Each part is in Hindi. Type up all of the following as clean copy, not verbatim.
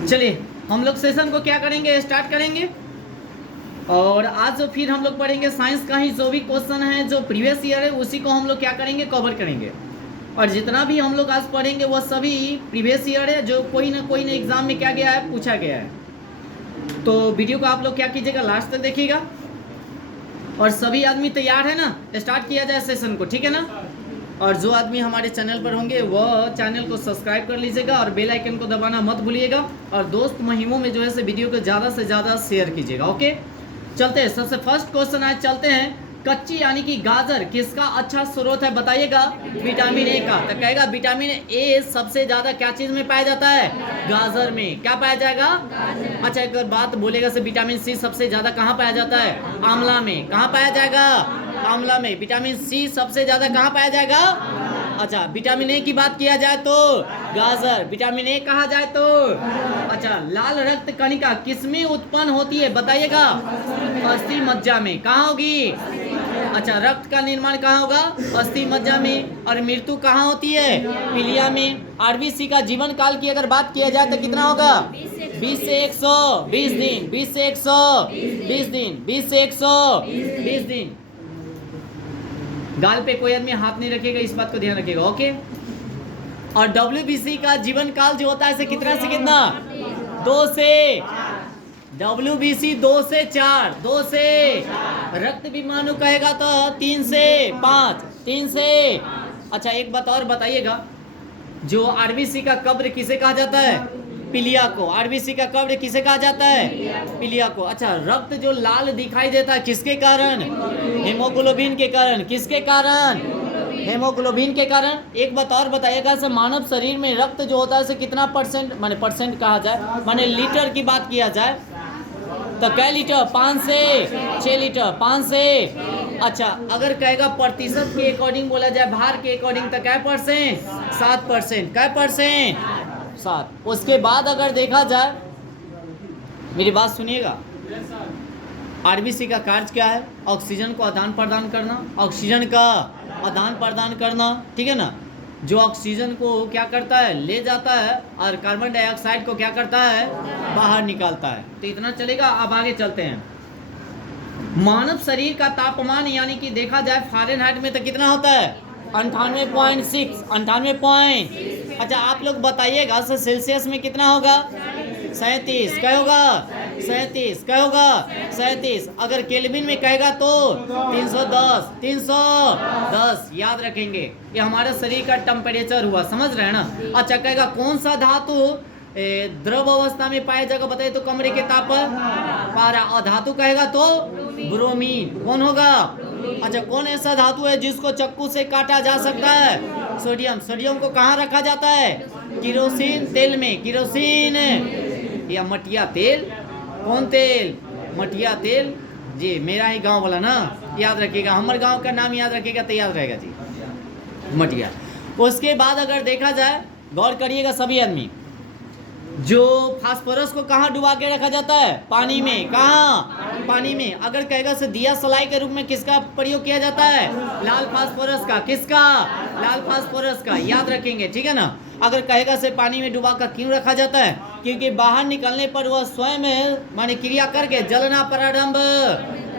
चलिए हम लोग सेशन को क्या करेंगे, स्टार्ट करेंगे। और आज जो फिर हम लोग पढ़ेंगे साइंस का ही जो भी क्वेश्चन है जो प्रीवियस ईयर है उसी को हम लोग क्या करेंगे, कवर करेंगे। और जितना भी हम लोग आज पढ़ेंगे वो सभी प्रीवियस ईयर है जो कोई ना एग्जाम में क्या गया है, पूछा गया है। तो वीडियो को आप लोग क्या कीजिएगा, लास्ट तक देखिएगा। और सभी आदमी तैयार है ना, स्टार्ट किया जाए सेशन को, ठीक है ना। और जो आदमी हमारे चैनल पर होंगे वह चैनल को सब्सक्राइब कर लीजिएगा और बेल आइकन को दबाना मत भूलिएगा। और दोस्त महिमों में जो है से वीडियो को ज़्यादा से ज़्यादा शेयर कीजिएगा। ओके, चलते हैं। सबसे फर्स्ट क्वेश्चन आज चलते हैं। कच्ची यानी कि गाजर किसका अच्छा स्रोत है, बताइएगा। विटामिन ए का। तो कहेगा विटामिन ए सबसे ज़्यादा क्या चीज़ में पाया जाता है, गाजर में। क्या पाया जाएगा, अच्छा एक बात बोलेगा से विटामिन सी सबसे ज़्यादा कहाँ पाया जाता है, आंवला में। कहाँ पाया जाएगा, आंवला में। विटामिन सी सबसे ज़्यादा कहाँ पाया जाएगा, अच्छा। विटामिन ए की बात किया जाए तो गाजर, विटामिन ए कहा जाए तो अच्छा। लाल रक्त कणिका किसमें उत्पन्न होती है, बताइएगा। अस्थि मज्जा में। कहाँ होगी, अच्छा। रक्त का निर्माण कहाँ होगा, अस्थि मज्जा में। और मृत्यु कहाँ होती है, पीलिया में। आरबीसी का जीवन काल की अगर बात किया जाए तो कितना होगा, 20 से 120 दिन, 20 से 120 दिन, 20 से 120 दिन। गाल पे कोई आदमी हाथ नहीं रखेगा, इस बात को ध्यान रखिएगा। ओके। और डब्ल्यूबीसी का जीवन काल जो होता है से कितना से कितना, 2 से, डब्ल्यूबीसी 2 से 4, 2 से। रक्त विमाणु कहेगा तो 3 से 5, 3 से। अच्छा एक बात और बताइएगा, जो आरबीसी का कब्र किसे कहा जाता है, पीलिया को। आरबीसी का कब्र किसे कहा जाता है, पीलिया को। अच्छा रक्त जो लाल दिखाई देता है किसके कारण, हेमोग्लोबिन के कारण। किसके कारण, हेमोग्लोबिन के कारण। एक बात और बताइएगा सर, मानव शरीर में रक्त जो होता है से कितना परसेंट, माने परसेंट कहा जाए, माने लीटर की बात किया जाए तो कै लीटर, 5 से 6 लीटर, 5 से। अच्छा अगर कहेगा प्रतिशत के अकॉर्डिंग बोला जाए, भार के अकॉर्डिंग तो कै परसेंट, 7%। कै परसेंट, 7। उसके बाद अगर देखा जाए, मेरी बात सुनिएगा, आरबीसी का कार्य क्या है, ऑक्सीजन को आदान प्रदान करना, ऑक्सीजन का आदान प्रदान करना, ठीक है ना। जो ऑक्सीजन को क्या करता है, ले जाता है, और कार्बन डाइऑक्साइड को क्या करता है, बाहर निकालता है। तो इतना चलेगा। अब आगे चलते हैं। मानव शरीर का तापमान यानी कि देखा जाए फ़ारेनहाइट में तो कितना होता है, 98.6, 98 अच्छा आप लोग बताइएगा सर सेल्सियस में कितना होगा, 37। क्या होगा, 37। क्या होगा, 37। अगर केल्विन में कहेगा तो 310, 310 याद रखेंगे। ये हमारे शरीर का टेम्परेचर हुआ, समझ रहे हैं ना। अच्छा कहेगा कौन सा धातु द्रव अवस्था में पाया जाएगा, बताइए तो। कमरे के ताप पर पारा। और धातु कहेगा तो ब्रोमीन। कौन होगा, अच्छा। कौन ऐसा धातु है जिसको चाकू से काटा जा सकता है, सोडियम। सोडियम को कहाँ रखा जाता है, किरोसिन तेल में। किरोसिन या मटिया तेल, कौन तेल, मटिया तेल जी। मेरा ही गांव वाला ना, याद रखिएगा। हमारे गांव का नाम याद रखिएगा तो याद रहेगा जी, मटिया। उसके बाद अगर देखा जाए, गौर करिएगा सभी आदमी, जो फास्फोरस को कहाँ डुबा के रखा जाता है, पानी में। कहाँ, पानी में। अगर कहेगा से दिया सलाई के रूप में किसका प्रयोग किया जाता है, लाल फास्फोरस का। किसका, लाल फास्फोरस का, याद रखेंगे, ठीक है ना। अगर कहेगा से पानी में डुबा कर क्यों रखा जाता है, क्योंकि बाहर निकलने पर वह स्वयं माने क्रिया करके जलना प्रारंभ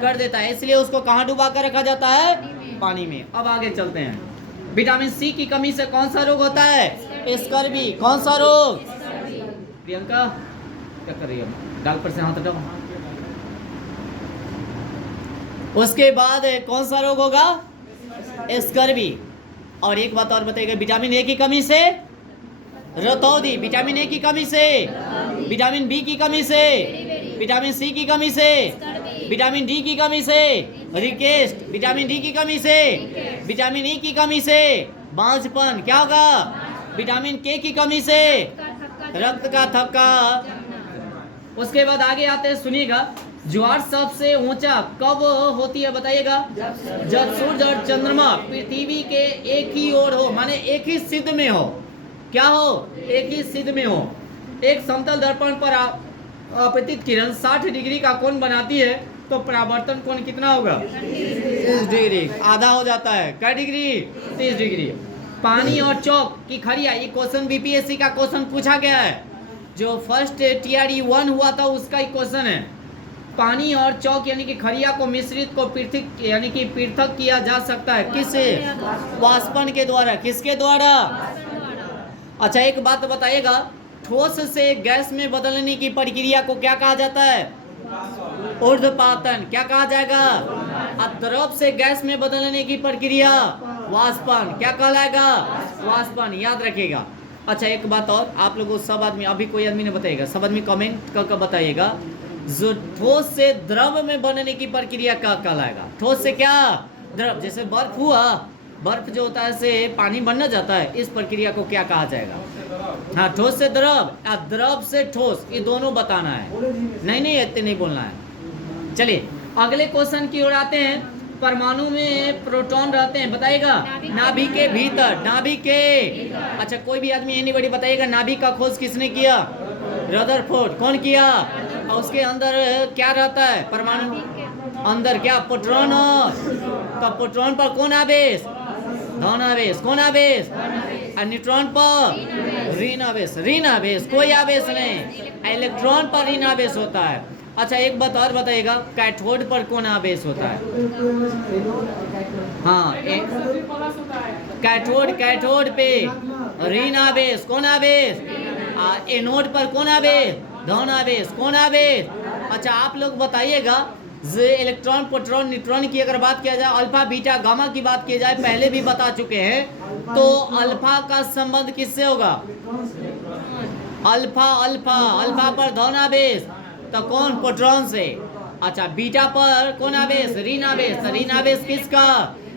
कर देता है, इसलिए उसको कहाँ डुबा कर रखा जाता है, पानी में। अब आगे चलते हैं। विटामिन सी की कमी से कौन सा रोग होता है, स्कर्वी। कौन सा रोग, प्रियंका क्या कर रही है, गाल पर से हाथ हटाओ। उसके बाद कौन सा रोग होगा, स्कर्वी। और एक बात और बताइएगा, विटामिन ए की कमी से रतौंधी, विटामिन ए की कमी से, विटामिन बी की कमी से, विटामिन सी की कमी से, विटामिन डी की कमी से रिकेस्ट, विटामिन डी की कमी से, विटामिन ई की कमी से बांझपन। क्या होगा, विटामिन के की कमी से रक्त का थक्का। उसके बाद आगे आते हैं, सुनिएगा। ज्वार सबसे ऊंचा कब होती है, बताइएगा। जब सूरज और चंद्रमा पृथ्वी के एक ही ओर हो, माने एक ही सिद्ध में हो। क्या हो, एक ही सिद्ध में हो। एक समतल दर्पण पर आपतित किरण 60 डिग्री का कोण बनाती है तो परावर्तन कोण कितना होगा, 30 डिग्री। आधा हो जाता है, क्या डिग्री, 30 डिग्री। पानी और चौक की खड़िया, ये क्वेश्चन बीपीएससी का क्वेश्चन पूछा गया है। जो फर्स्ट TRE 1 हुआ था उसका ही क्वेश्चन है। पानी और चौक यानी कि खड़िया को मिश्रित को पृथक यानी कि पृथक किया जा सकता है किससे? वाष्पन के द्वारा। किसके द्वारा? अच्छा एक बात बताइएगा, ठोस से गैस में बदलने की प्रक्रिया को क्या कहा जाता है? ऊर्ध्वपातन। क्या कहा जाएगा? अब द्रव से गैस में बदलने की प्रक्रिया वाष्पन। क्या कहलाएगा? वाष्पन। याद रखिएगा। अच्छा एक बात और, आप लोगों सब आदमी, अभी कोई आदमी ने बताइएगा, सब आदमी कमेंट करके बताइएगा, जो ठोस से द्रव में बनने की प्रक्रिया क्या कहलाएगा? ठोस से क्या? द्रव। जैसे बर्फ हुआ, बर्फ जो होता है से पानी बनना जाता है, इस प्रक्रिया को क्या कहा जाएगा? हाँ, ठोस से द्रव या द्रव से ठोस, ये दोनों बताना है। नहीं इतने नहीं बोलना है। चलिए अगले क्वेश्चन की ओर आते हैं। परमाणु में प्रोटॉन रहते हैं, बताइएगा। नाभिक के भीतर। नाभिक के, अच्छा कोई भी आदमी एनीबॉडी बताइएगा, नाभिक का खोज किसने किया? रदरफोर्ड। कौन किया? और उसके अंदर क्या रहता है? परमाणु अंदर क्या? प्रोटॉन। तो प्रोटॉन पर कौन आवेश? धन आवेश। कौन आवेश? और न्यूट्रॉन पर ऋण आवेश। ऋण आवेश, कोई आवेश नहीं। इलेक्ट्रॉन पर ऋण आवेश होता है। अच्छा एक बात और बताइएगा, कैथोड पर कौन आवेश होता है? हाँ, कैथोड पे ऋण आवेश। कौन आवेश? एनोड पर कौन आवेश? धन आवेश। कौन आवेश? अच्छा आप लोग बताइएगा, इलेक्ट्रॉन प्रोटॉन न्यूट्रॉन की अगर बात किया जाए, अल्फा बीटा गामा की बात की जाए, पहले भी बता चुके हैं, तो अल्फा का संबंध किससे होगा? अल्फा अल्फा अल्फा पर धन आवेश, तो कौन? प्रोटॉन से। अच्छा बीटा पर कौन आवेश? ऋण आवेश। ऋण आवेश किसका?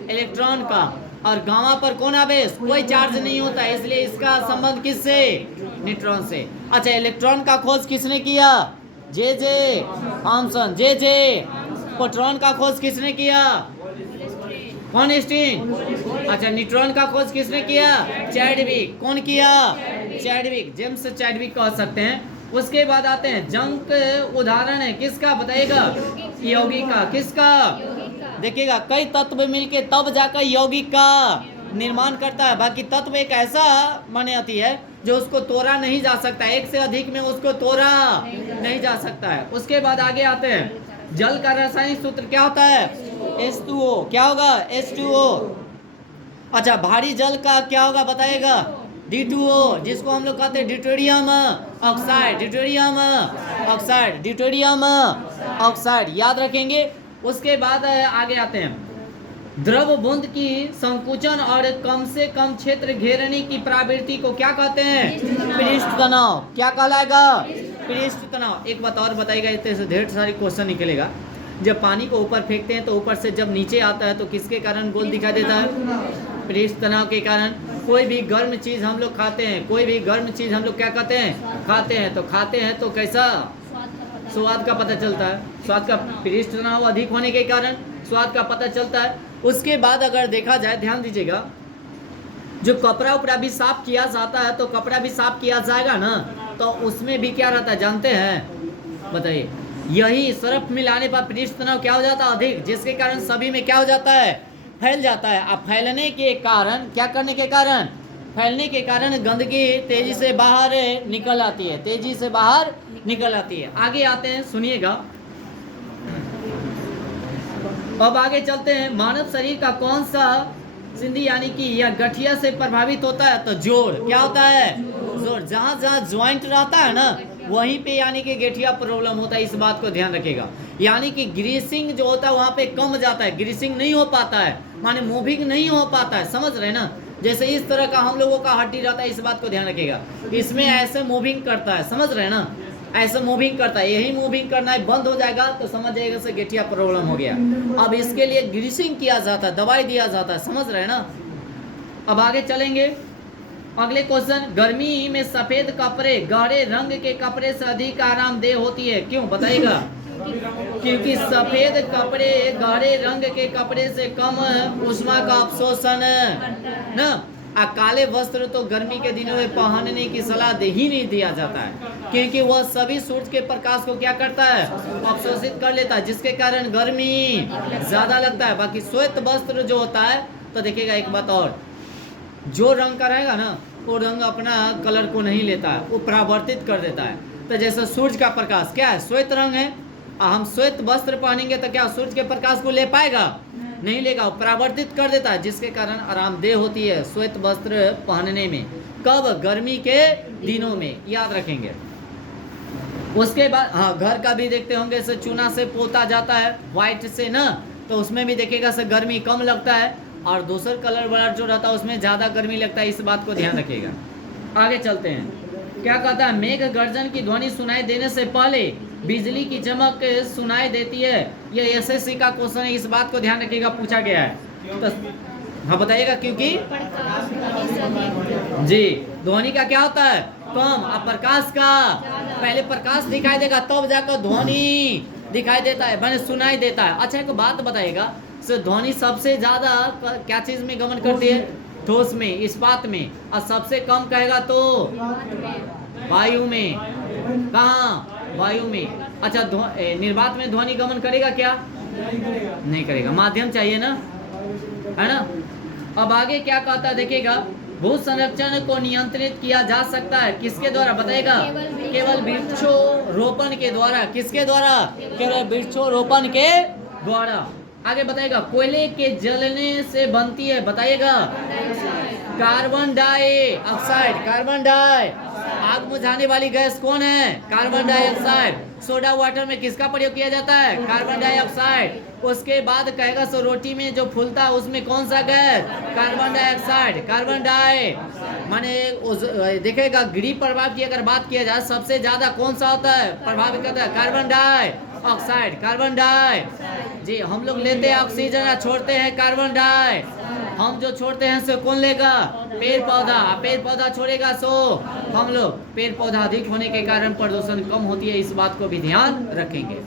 इलेक्ट्रॉन का। और गामा पर कौन आवेश? कोई चार्ज नहीं होता है, इसलिए इसका संबंध किससे? न्यूट्रॉन से। अच्छा इलेक्ट्रॉन का खोज किसने किया? J Thomson. जे प्रोटॉन का खोज किसने किया? कौन? स्टीन। अच्छा न्यूट्रॉन का खोज किसने किया? चैडविक। कौन किया? चैडविक। जेम्स चैडविक कह सकते हैं। उसके बाद आते हैं जंक, उदाहरण है किसका? बताइएगा। यौगिक का। किसका? देखिएगा, कई तत्व मिलके तब जाकर यौगिक का निर्माण करता है। बाकी तत्व एक ऐसा माने आती है जो उसको तोड़ा नहीं जा सकता, एक से अधिक में उसको तोड़ा नहीं जा सकता है। उसके बाद आगे आते हैं, जल का रासायनिक सूत्र क्या होता है? H2O। क्या होगा? H2O। अच्छा भारी जल का क्या होगा? बताइएगा। D2O, जिसको हम लोग कहते हैं deuterium oxide. Deuterium oxide. Deuterium oxide, याद रखेंगे। उसके बाद आगे आते हैं, द्रव बूंद की संकुचन और कम से कम क्षेत्र घेरने की प्रवृत्ति को क्या कहते हैं? पृष्ठ तनाव। क्या कहलाएगा? पृष्ठ तनाव। एक बात और बताइएगा, इस तरह से ढेर सारी क्वेश्चन निकलेगा। जब पानी को ऊपर फेंकते हैं तो ऊपर से जब नीचे आता है तो किसके कारण गोल दिखाई देता है? पृष्ठ तनाव के कारण। कोई भी गर्म चीज हम लोग खाते हैं, कोई भी गर्म चीज हम लोग क्या कहते हैं? खाते हैं। तो खाते हैं तो कैसा स्वाद का पता चलता है? स्वाद का पृष्ठ तनाव अधिक होने के कारण स्वाद का पता चलता है। उसके बाद अगर देखा जाए, ध्यान दीजिएगा, जो कपड़ा उपड़ा भी साफ किया जाता है तो कपड़ा भी साफ किया जाएगा ना, तो उसमें भी क्या रहता है जानते हैं? बताइए। यही सर्फ मिलाने पर पृष्ठ तनाव क्या हो जाता है? अधिक, जिसके कारण सभी में क्या हो जाता है? फैल जाता है। अब फैलने के कारण, क्या करने के कारण? फैलने के कारण गंदगी तेजी से बाहर निकल आती है, तेजी से बाहर निकल आती है। आगे आते हैं, सुनिएगा। अब आगे चलते हैं, मानव शरीर का कौन सा संधि यानी कि या गठिया से प्रभावित होता है? तो जोड़। क्या होता है? जोड़। जहाँ जहाँ ज्वाइंट रहता है ना, वहीं पे यानी कि गठिया प्रॉब्लम होता है। इस बात को ध्यान रखिएगा। यानी कि ग्रीसिंग जो होता है वहाँ पे कम जाता है, ग्रीसिंग नहीं हो पाता है, माने मूविंग नहीं हो पाता है। समझ रहे ना? जैसे इस तरह का हम लोगों का हड्डी रहता है, इस बात को ध्यान रखिएगा। इसमें ऐसे मूविंग करता है, समझ रहे ना? ऐसे मूविंग करता है, यही मूविंग करना है बंद हो जाएगा तो समझ जाएगा से गठिया प्रॉब्लम हो गया। अब इसके लिए ग्रीसिंग किया जाता है, दवाई दिया जाता है। समझ रहे ना? अब आगे चलेंगे, अगले क्वेश्चन, गर्मी में सफेद कपड़े गहरे रंग के कपड़े से अधिक आरामदेह होती है, क्यों? बताइएगा। क्योंकि सफेद कपड़े गहरे रंग के कपड़े से कम ऊष्मा का अवशोषण ना। काले वस्त्र तो गर्मी के दिनों में पहनने की सलाह ही नहीं दिया जाता है, क्योंकि वह सभी सूरज के प्रकाश को क्या करता है? अवशोषित कर लेता है, जिसके कारण गर्मी ज्यादा लगता है। बाकी श्वेत वस्त्र जो होता है, तो देखिएगा एक बात और, जो रंग का रहेगा ना वो रंग अपना कलर को नहीं लेता है, वो परावर्तित कर देता है। तो जैसे सूरज का प्रकाश क्या है, श्वेत रंग है, हम श्वेत वस्त्र पहनेंगे तो क्या सूरज के प्रकाश को ले पाएगा, नहीं लेगा, वो परावर्तित कर देता है, जिसके कारण आरामदेह होती है श्वेत वस्त्र पहनने में। कब, गर्मी के दिनों में, याद रखेंगे। उसके बाद हाँ, घर का भी देखते होंगे से चूना से पोता जाता है व्हाइट से ना, तो उसमें भी देखिएगा से गर्मी कम लगता है, और दूसर कलर वाला जो रहता है उसमें ज़्यादा गर्मी लगता है, इस बात को ध्यान रखिएगा। आगे चलते हैं, क्या कहता है, मेघ गर्जन की ध्वनि सुनाई देने से पहले बिजली की चमक सुनाई देती है। ये एसएससी का क्वेश्चन है, इस बात को ध्यान रखिएगा, पूछा गया है। तो हाँ बताइएगा, क्योंकि जी ध्वनि का क्या होता है, कम, और प्रकाश का पहले प्रकाश दिखाई देगा तब जाकर ध्वनि दिखाई देता है, मैंने सुनाई देता है। अच्छा एक बात बताइएगा, ध्वनि सबसे ज्यादा क्या चीज में गमन करती है, ठोस में, इस्पात में, और सबसे कम कहेगा तो वायु में। कहाँ, वायु में। अच्छा निर्वात में ध्वनि गमन करेगा क्या, नहीं करेगा, माध्यम चाहिए ना, है ना। अब आगे क्या कहता है देखिएगा, भू संरक्षण को नियंत्रित किया जा सकता है किसके द्वारा, बताएगा, केवल वृक्षोरोपण के द्वारा। किसके द्वारा, केवल वृक्षोरोपण के द्वारा। आगे बताएगा, कोयले के जलने से बनती है, बताइएगा, कार्बन डाइऑक्साइड। कार्बन डाई, आग बुझाने वाली गैस कौन है, कार्बन डाइऑक्साइड। सोडा वाटर में किसका प्रयोग किया जाता है, कार्बन डाइऑक्साइड। उसके बाद कहेगा सो रोटी में जो फूलता है उसमें कौन सा गैस, कार्बन डाइऑक्साइड। कार्बन डाई माने देखेगा गृह प्रभाव की अगर बात किया जाए सबसे ज्यादा कौन सा होता है, प्रभावित करता है, कार्बन डाइऑक्साइड। कार्बन डाई जी, हम लोग लेते हैं ऑक्सीजन और छोड़ते हैं कार्बन डाई। हम जो छोड़ते हैं सो कौन लेगा, पेड़ पौधा। पेड़ पौधा छोड़ेगा सो हम लोग। पेड़ पौधा अधिक होने के कारण प्रदूषण कम होती है, इस बात को भी ध्यान रखेंगे।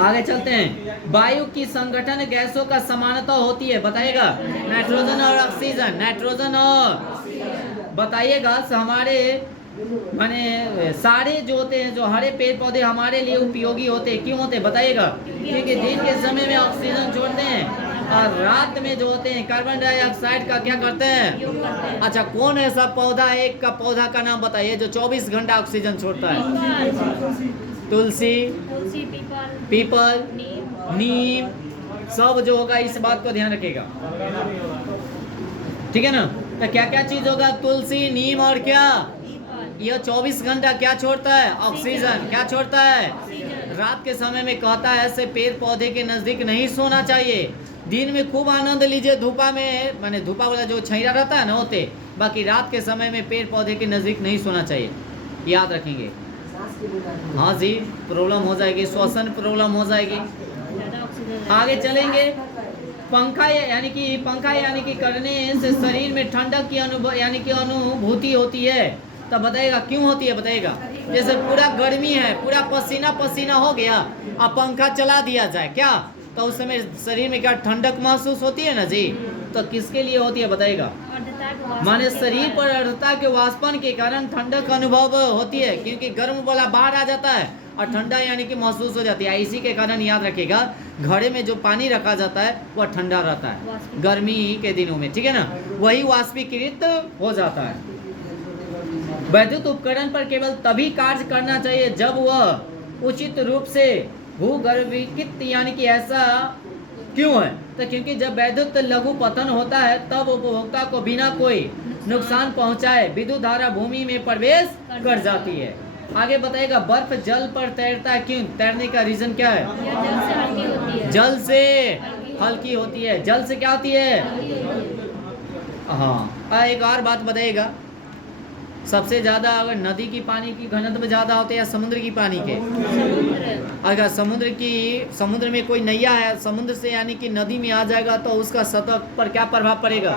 आगे चलते हैं, वायु की संगठन गैसों का समानता होती है, बताइएगा, नाइट्रोजन और ऑक्सीजन। नाइट्रोजन और बताइएगा हमारे माने सारे जो होते हैं, जो हरे पेड़ पौधे हमारे लिए उपयोगी होते हैं, क्यों होते हैं बताइएगा, क्योंकि दिन के समय में ऑक्सीजन छोड़ते हैं और रात में जो होते हैं कार्बन डाइऑक्साइड का क्या करते हैं। अच्छा कौन ऐसा पौधा, एक का पौधा का नाम बताइए जो 24 घंटा ऑक्सीजन छोड़ता है, तुलसी, पीपल, नीम, सब जो होगा इस बात को ध्यान रखिएगा, ठीक है ना। तो क्या क्या चीज होगा, तुलसी, नीम और क्या, यह 24 घंटा क्या छोड़ता है, ऑक्सीजन। क्या छोड़ता है, रात के समय में कहता है ऐसे पेड़ पौधे के नजदीक नहीं सोना चाहिए। दिन में खूब आनंद लीजिए धूपा में, माने धूपा वाला जो छैरा रहता है ना होते, बाकी रात के समय में पेड़ पौधे के नजदीक नहीं सोना चाहिए, याद रखेंगे। हाँ जी, प्रॉब्लम हो जाएगी, श्वसन प्रॉब्लम हो जाएगी। आगे चलेंगे, पंखा यानी कि करने से शरीर में ठंडक की अनुभूति होती है। तब बताइएगा क्यों होती है, बताइएगा। जैसे पूरा गर्मी है, पूरा पसीना पसीना हो गया, अब पंखा चला दिया जाए क्या, तो उस समय शरीर में क्या ठंडक महसूस होती है ना जी। तो किसके लिए होती है बताइएगा, माने शरीर पर अर्धता के वाष्पन के कारण ठंडक अनुभव होती है, क्योंकि गर्म वाला बाहर आ जाता है और ठंडा यानी कि महसूस हो जाती है। इसी के कारण याद रखिएगा, घड़े में जो पानी रखा जाता है वह ठंडा रहता है गर्मी के दिनों में, ठीक है ना, वही वाष्पीकृत हो जाता है। वैद्युत उपकरण पर केवल तभी कार्य करना चाहिए जब वह उचित रूप से भूगर्भीकृत, यानी कि ऐसा क्यों है, तो क्योंकि जब वैद्युत लघु पतन होता है तब उपभोक्ता को बिना कोई नुकसान पहुंचाए विद्युत धारा भूमि में प्रवेश कर जाती है। आगे बताइएगा, बर्फ जल पर तैरता है, क्यों तैरने का रीजन क्या है, जल से हल्की होती है। जल से क्या होती है, हाँ। एक और बात बताइएगा, सबसे ज्यादा अगर नदी की पानी की घनत्व ज्यादा होते हैं या समुद्र की पानी के, अगर समुद्र में कोई नैया है, समुद्र से यानी कि नदी में आ जाएगा तो उसका सतह पर क्या प्रभाव पड़ेगा,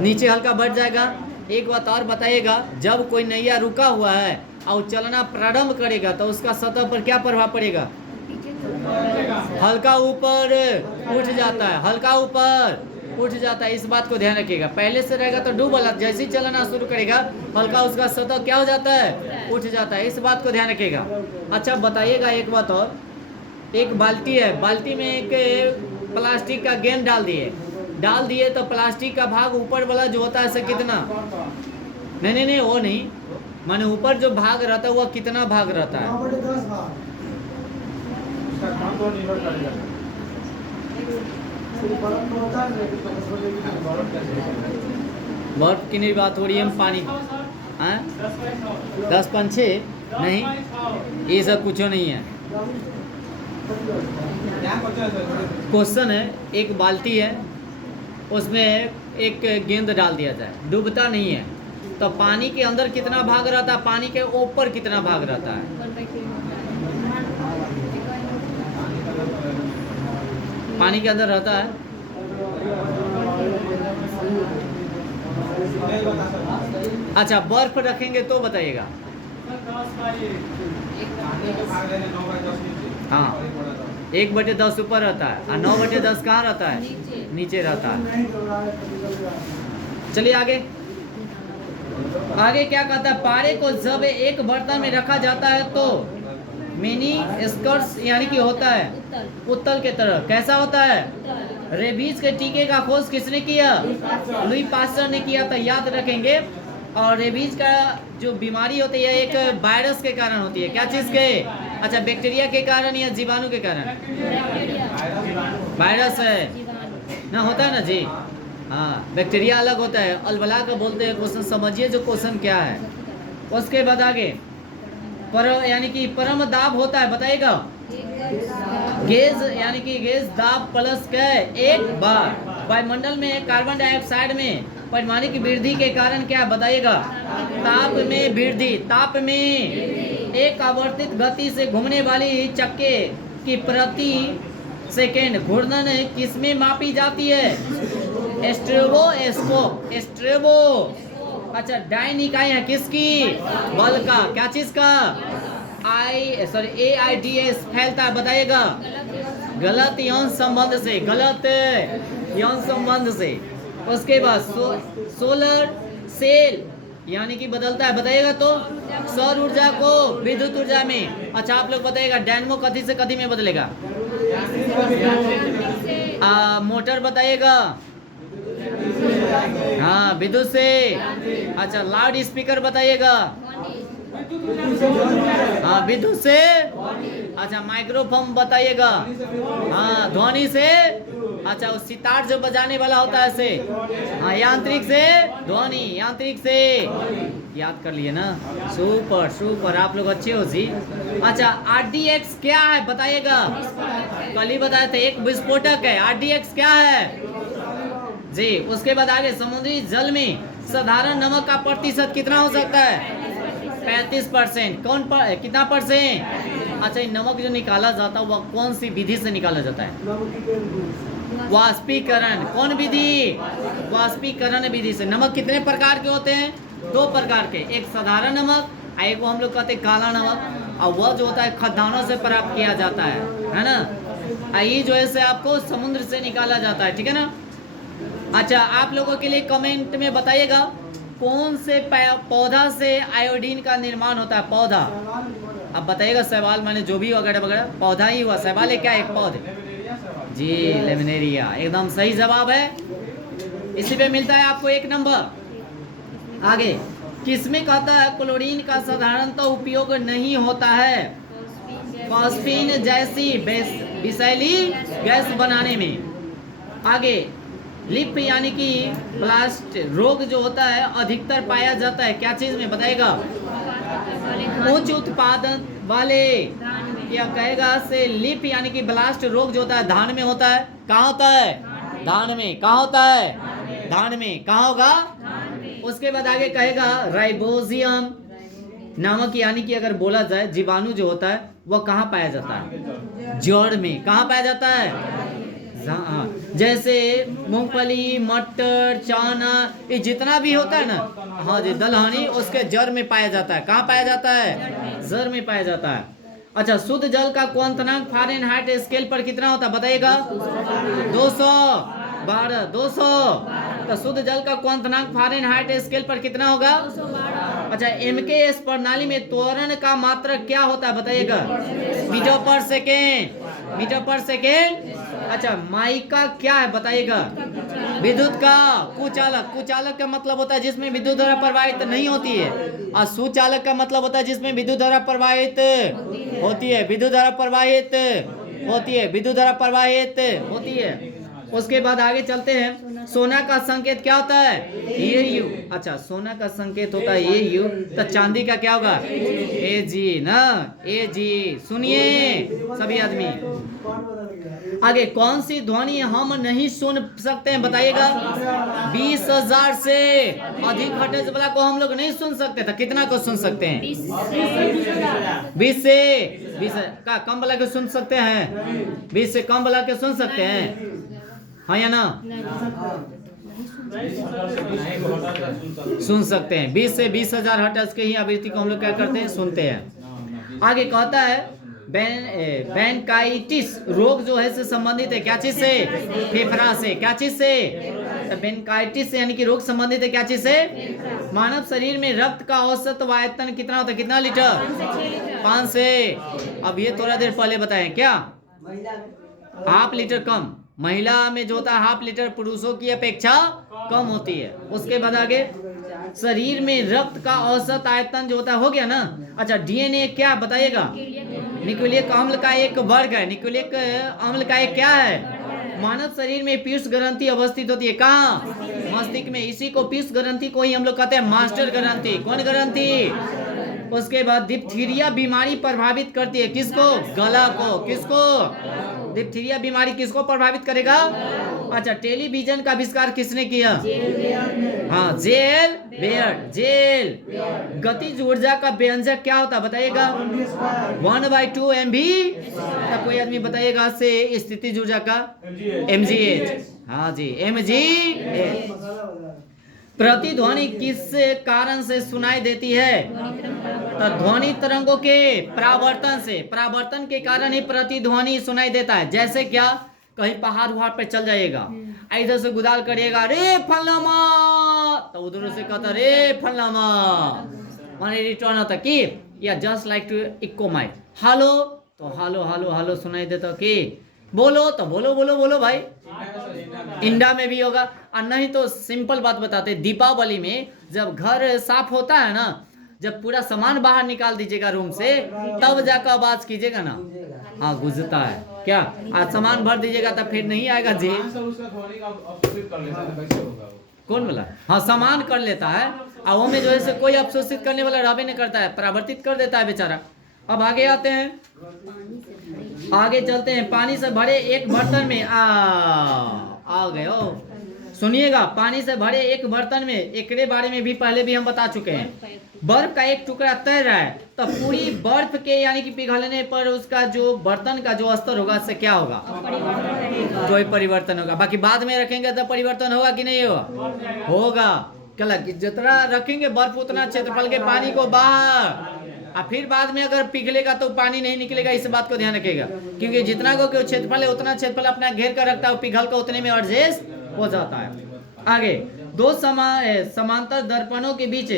नीचे हल्का बढ़ जाएगा। एक बात और बताइएगा, जब कोई नैया रुका हुआ है और चलना प्रारंभ करेगा तो उसका सतह पर क्या प्रभाव पड़ेगा, हल्का ऊपर उठ जाता है, हल्का ऊपर उठ जाता है। इस बात को ध्यान रखिएगा, पहले से रहेगा तो डूब वाला, जैसे ही चलना शुरू करेगा हल्का उसका सतह क्या हो जाता है, उठ जाता है। इस बात को ध्यान रखिएगा। अच्छा बताइएगा एक बात और, एक बाल्टी है, बाल्टी में एक प्लास्टिक का गेंद डाल दिए, डाल दिए तो प्लास्टिक का भाग ऊपर वाला जो होता है ऐसे कितना, नहीं वो नहीं, माने ऊपर जो भाग रहता है वह कितना भाग रहता है? बर्फ की नहीं बात हो रही है, पानी 10.6 नहीं, ये सब कुछ नहीं है। क्वेश्चन है, एक बाल्टी है, उसमें एक गेंद डाल दिया जाए, डूबता नहीं है, तो पानी के अंदर कितना भाग रहता है, पानी के ऊपर कितना भाग रहता है? पानी के अंदर रहता है, अच्छा बर्फ रखेंगे तो बताइएगा। हाँ 1/10 ऊपर रहता है और 9/10 कहाँ रहता है? नीचे रहता है। चलिए आगे, आगे क्या कहता है? पारे को जब एक बर्तन में रखा जाता है तो मिनी स्कर्ट्स यानी कि होता है उत्तल के तरह, कैसा होता है? रेबीज के टीके का खोज किसने किया? लुई पास्टर ने किया था, याद रखेंगे। और रेबीज का जो बीमारी होती है एक वायरस के कारण होती है, क्या चीज के? अच्छा बैक्टीरिया के कारण या जीवाणु के कारण? वायरस है ना, होता है ना जी। हाँ बैक्टीरिया अलग होता है, अलबला का बोलते हैं। क्वेश्चन समझिए जो क्वेश्चन क्या है। उसके बाद आगे पर यानी कि परम दाब होता है, बताइएगा। गेज यानी कि गेज दाब प्लस क्या है? एक बार। वायुमंडल में कार्बन डाइऑक्साइड में परिमाणी की वृद्धि के कारण क्या बताइएगा? ताप में वृद्धि। ताप में एक आवर्तित गति से घूमने वाली चक्के की प्रति सेकेंड घूर्णन किसमें मापी जाती है? स्ट्रोबोस्कोप। स्ट्रोबो अच्छा डाइन इकाई है किसकी? बल का। क्या चीज का? AIDS फैलता है, बताइएगा। गलत यौन संबंध से, गलत यौन संबंध से। उसके बाद सोलर सेल यानी कि बदलता है, बताइएगा तो। सौर ऊर्जा को विद्युत ऊर्जा में। अच्छा आप लोग बताइएगा डायनमो कथी से कथी में बदलेगा? मोटर बताइएगा। हाँ विद्युत से। अच्छा लाउड स्पीकर बताइएगा। हाँ विद्युत से। अच्छा माइक्रोफोन बताइएगा। हाँ ध्वनि से। अच्छा उस सितार जो बजाने वाला होता है ऐसे। हाँ यांत्रिक से। ध्वनि यांत्रिक से। याद कर लिए ना, सुपर सुपर, आप लोग अच्छे हो जी। अच्छा RDX क्या है बताइएगा? कल ही बताए थे, एक विस्फोटक है। RDX क्या है जी। उसके बाद आगे समुद्री जल में साधारण नमक का प्रतिशत कितना हो सकता है? 35%। कौन पर कितना %? अच्छा ये नमक जो निकाला जाता है वह कौन सी विधि से निकाला जाता है? वाष्पीकरण। कौन विधि? वाष्पीकरण विधि से। नमक कितने प्रकार के होते हैं? 2 प्रकार के, एक साधारण नमक, एक को हम लोग कहते हैं काला नमक, और वह जो होता है खदानों से प्राप्त किया जाता है ना। ये जो है से आपको समुद्र से निकाला जाता है, ठीक है ना। अच्छा आप लोगों के लिए कमेंट में बताइएगा कौन से पौधा से आयोडीन का निर्माण होता है? पौधा। अब बताइएगा। शैवाल माने जो भी वगैरह वगैरह पौधा ही हुआ। शैवाल है क्या? एक पौधे जी, लेमिनेरिया एकदम सही जवाब है। इसी पे मिलता है आपको 1 नंबर। आगे किसमें कहता है क्लोरीन का साधारणतः उपयोग नहीं होता है? फॉस्फीन जैसी विषैली गैस बनाने में। आगे लिप यानी कि ब्लास्ट रोग जो होता है अधिकतर पाया जाता है क्या चीज में? बताएगा। उच्च उत्पादन वाले क्या कहेगा से लिप यानी कि ब्लास्ट रोग जो होता है धान में होता है। कहाँ होता है? धान में। कहाँ होता है? धान में। कहाँ होगा? उसके बाद आगे कहेगा राइबोजियम नामक यानी कि अगर बोला जाए जीवाणु जो होता है वह कहाँ पाया जाता है? जड़ में। कहाँ पाया जाता है? जैसे मूंगफली, मटर, चना, ये जितना भी होता है ना, हाँ जी दलहनी, उसके जड़ में पाया जाता है। कहाँ पाया जाता है? जड़ में पाया जाता है। अच्छा शुद्ध जल का क्वांटनांक फ़ारेनहाइट स्केल पर कितना होता है? बताइएगा। 212। 200। तो शुद्ध जल का क्वांटनांक फ़ारेनहाइट स्केल पर कितना होगा? अच्छा MKS प्रणाली में त्वरण का मात्रक क्या होता है? बताइएगा। मीटर पर सेकेंड। मीटर पर सेकेंड। अच्छा, माइका क्या है बताइएगा? विद्युत का कुचालक। कुचालक का मतलब होता है जिसमें विद्युत धारा प्रवाहित नहीं होती है, और सुचालक का मतलब होता है जिसमें विद्युत धारा प्रवाहित होती है। विद्युत धारा प्रवाहित होती है, विद्युत धारा प्रवाहित होती है। उसके बाद आगे चलते हैं। सोना का संकेत क्या होता है? ये यू। अच्छा, सोना का संकेत होता है ये यू, तो चांदी का क्या होगा? ए जी ना, ए जी। सुनिए सभी आदमी, आगे कौन सी ध्वनि हम नहीं सुन सकते हैं बताइएगा? 20,000 से अधिक हर्ट्ज वाला को हम लोग नहीं सुन सकते। तो कितना को सुन सकते हैं? 20 से 20 का कम वाला के सुन सकते हैं? 20 से कम वाला के सुन सकते हैं, हाँ या ना? सुन सकते हैं। 20 से 20,000 हर्ट्ज के ही आवृत्ति को हम लोग क्या करते हैं? सुनते हैं। आगे कहता है ब्रोंकाइटिस रोग जो है से संबंधित है क्या चीज से? फेफड़ा से। क्या चीज से? तो ब्रोंकाइटिस यानी कि रोग संबंधित है क्या चीज से? मानव शरीर में रक्त का औसत आयतन कितना होता है? कितना लीटर? 5 से। अब ये थोड़ा देर पहले बताएं क्या? हाफ लीटर कम। महिला में जो होता है हाफ लीटर पुरुषों की अपेक्षा कम होती है। उसके बाद आगे शरीर में रक्त का औसत आयतन जो होता है, हो गया ना? अच्छा, डीएनए क्या बताइएगा? न्यूक्लियिक अम्ल का एक वर्ग है। न्यूक्लियिक अम्ल का एक क्या है? मानव शरीर में पीयूष ग्रंथि अवस्थित होती है कहाँ? मस्तिष्क में। इसी को पीयूष ग्रंथि को ही हम लोग कहते हैं मास्टर ग्रंथि। कौन ग्रंथि? उसके बाद डिप्थीरिया बीमारी प्रभावित करती है किसको? गला को। किसको? डिप्थीरिया बीमारी किसको प्रभावित करेगा? अच्छा, टेलीविजन का आविष्कार किसने किया? हाँ, जेल बेयर्ड। जेल। गतिज ऊर्जा का व्यंजक क्या होता बताइएगा? 1/2 MV। कोई आदमी बताइएगा से स्थितिज ऊर्जा का? mgh। हाँ जी, mgh। प्रतिध्वनि किस कारण से सुनाई देती है? तो ध्वनि तरंगों के परावर्तन से। परावर्तन के कारण ही प्रतिध्वनि सुनाई देता है। जैसे क्या, कहीं पहाड़ वहां पे चल जाइएगा, इधर से गुदाल करिएगा, रे फलनामा, तो उधर से कहता रे फलनामा, माने रिटर्न होता कि या just like to echo mic. Hello तो हेलो हेलो हेलो सुनाई देता कि बोलो तो बोलो बोलो बोलो भाई। इंडा में भी होगा। और नहीं तो सिंपल बात बताते, दीपावली में जब घर साफ होता है ना, जब पूरा सामान बाहर निकाल दीजिएगा रूम से, तब जाकर आवाज कीजिएगा ना, हाँ गुजरता है क्या? आज सामान भर दीजिएगा तब फिर नहीं आएगा जी। कौन बोला? हाँ, सामान कर लेता है, और वो में जो है कोई अवशोषित करने वाला रहबे नहीं करता है, परावर्तित कर देता है बेचारा। अब आगे आते हैं, आगे चलते हैं। पानी से भरे एक बर्तन में आ गए हो, सुनिएगा। पानी से भरे एक बर्तन में, एक बारे में भी पहले भी हम बता चुके हैं। बर्फ का एक टुकड़ा तैर रहा है, तो पूरी बर्फ के यानी कि पिघलने पर उसका जो बर्तन का जो स्तर होगा उससे क्या होगा? कोई परिवर्तन होगा। बाकी बाद में रखेंगे तो परिवर्तन होगा कि नहीं होगा? होगा। क्या जितना रखेंगे बर्फ उतना क्षेत्रफल के पानी को बाहर, और फिर बाद में अगर पिघलेगा तो पानी नहीं निकलेगा। इस बात को ध्यान रखिएगा, क्योंकि जितना को क्षेत्रफल है उतना क्षेत्रफल अपना घेर कर रखता है, पिघल कर उतने में एडजस्ट हो जाता है। आगे दो समांतर दर्पणों के बीच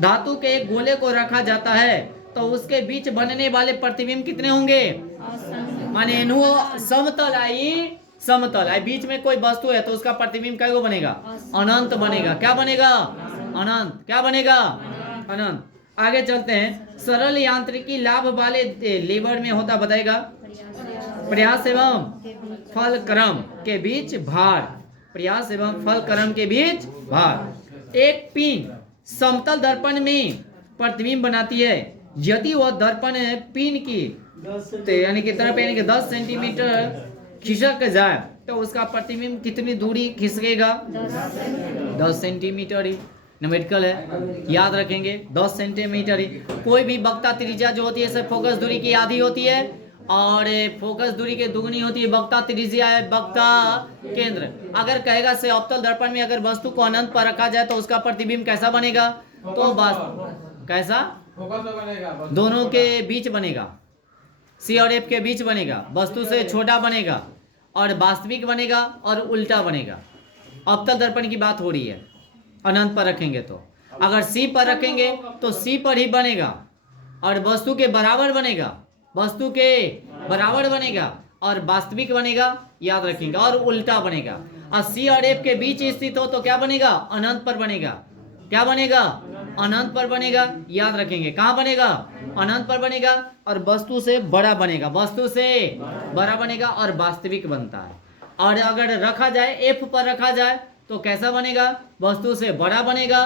धातु के एक गोले को रखा जाता है, तो उसके बीच बनने वाले प्रतिबिंब कितने होंगे? माने समतल आई, समतल आई, बीच में कोई वस्तु है तो उसका प्रतिबिंब क्या बनेगा? अनंत बनेगा। क्या बनेगा? अनंत। क्या बनेगा? अनंत। आगे चलते हैं। सरल यांत्रिकी लाभ वाले लीवर में होता बताएगा? प्रयास एवं फल क्रम के बीच भार। प्रयास एवं फल क्रम के बीच भार। एक पिन समतल दर्पण में प्रतिबिंब बनाती है। यदि वह दर्पण पिन की यानी कि तरफ यानी कि 10 सेंटीमीटर खिसक जाए तो उसका प्रतिबिंब कितनी दूरी खिसकेगा? 10 सेंटीमीटर ही। मेडिकल है, याद रखेंगे 10 सेंटीमीटर ही। कोई भी वक्ता त्रिज्या जो होती है सब फोकस दूरी की आधी होती है, और फोकस दूरी के दुगनी होती है वक्ता त्रिज्या है वक्ता केंद्र। अगर कहेगा से अवतल दर्पण में अगर वस्तु को अनंत पर रखा जाए तो उसका प्रतिबिंब कैसा बनेगा? तो बस कैसा? दोनों के बीच बनेगा, सी और एफ के बीच बनेगा। वस्तु से छोटा बनेगा और वास्तविक बनेगा और उल्टा बनेगा। अवतल दर्पण की बात हो रही है। अनंत पर रखेंगे तो, अगर सी पर रखेंगे तो सी पर ही बनेगा और वस्तु के बराबर बनेगा, वस्तु के बराबर बनेगा। और वास्तविक बनेगा, याद रखेंगे, और उल्टा बनेगा। और सी और एफ के बीच स्थित हो तो क्या बनेगा, अनंत पर बनेगा। क्या बनेगा, अनंत पर बनेगा, याद रखेंगे। कहाँ बनेगा, अनंत पर बनेगा, और वस्तु से बड़ा बनेगा, वस्तु से बड़ा बनेगा और वास्तविक बनता है। और अगर रखा जाए एफ पर रखा जाए तो कैसा बनेगा, वस्तु से बड़ा बनेगा,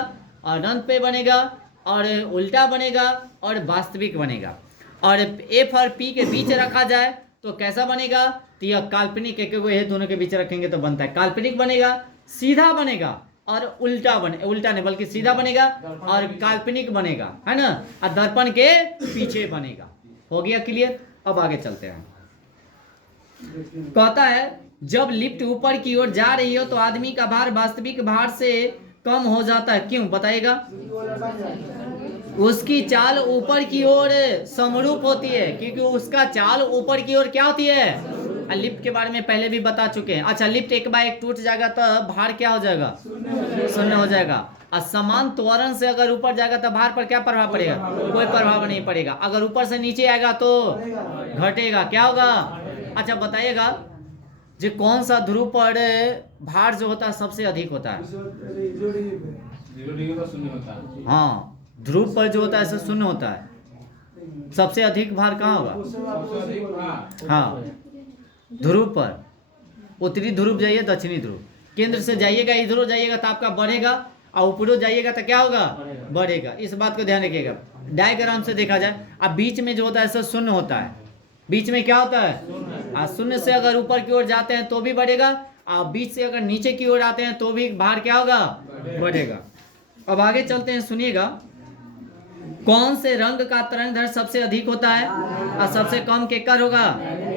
अनंत पे बनेगा और उल्टा बनेगा और वास्तविक बनेगा। और एफ और पी के बीच रखा जाए तो कैसा बनेगा, तो यह काल्पनिक है, क्योंकि ये दोनों के बीच रखेंगे तो बनता है काल्पनिक बनेगा, सीधा बनेगा और उल्टा नहीं बल्कि सीधा बनेगा और काल्पनिक बनेगा, है ना, और दर्पण के पीछे बनेगा। हो गया क्लियर। अब आगे चलते हैं। कहता है जब लिफ्ट ऊपर की ओर जा रही हो तो आदमी का भार वास्तविक भार से कम हो जाता है, क्यों बताइएगा। उसकी चाल ऊपर की ओर समरूप होती है, क्योंकि उसका चाल ऊपर की ओर क्या होती है, लिफ्ट के बारे में पहले भी बता चुके हैं। अच्छा, लिफ्ट एक बार एक टूट जाएगा तो भार क्या हो जाएगा, शून्य हो जाएगा। और समान त्वरण से अगर ऊपर जाएगा तो भार पर क्या प्रभाव पड़ेगा, कोई प्रभाव नहीं पड़ेगा। अगर ऊपर से नीचे आएगा तो घटेगा, क्या होगा। अच्छा बताइएगा, जो कौन सा ध्रुव पर भार जो होता है सबसे अधिक होता है, हाँ, ध्रुव पर जो होता है ऐसा शून्य होता है। सबसे अधिक भार कहाँ होगा, हाँ, ध्रुव पर। उत्तरी ध्रुव जाइए, दक्षिणी ध्रुव, केंद्र से जाइएगा इधर जाइएगा तो आपका बढ़ेगा, और ऊपर जाइएगा तो क्या होगा, बढ़ेगा। इस बात को ध्यान रखिएगा। डायग्राम से देखा जाए, अब बीच में जो होता है ऐसा शून्य होता है, बीच में क्या होता है, शून्य से अगर ऊपर की ओर जाते हैं तो भी बढ़ेगा, और बीच से अगर नीचे की ओर आते हैं तो भी भार क्या होगा, बढ़ेगा। अब आगे चलते हैं, सुनिएगा। कौन से रंग का तरंगधर सबसे अधिक होता है और सबसे कम केकर होगा,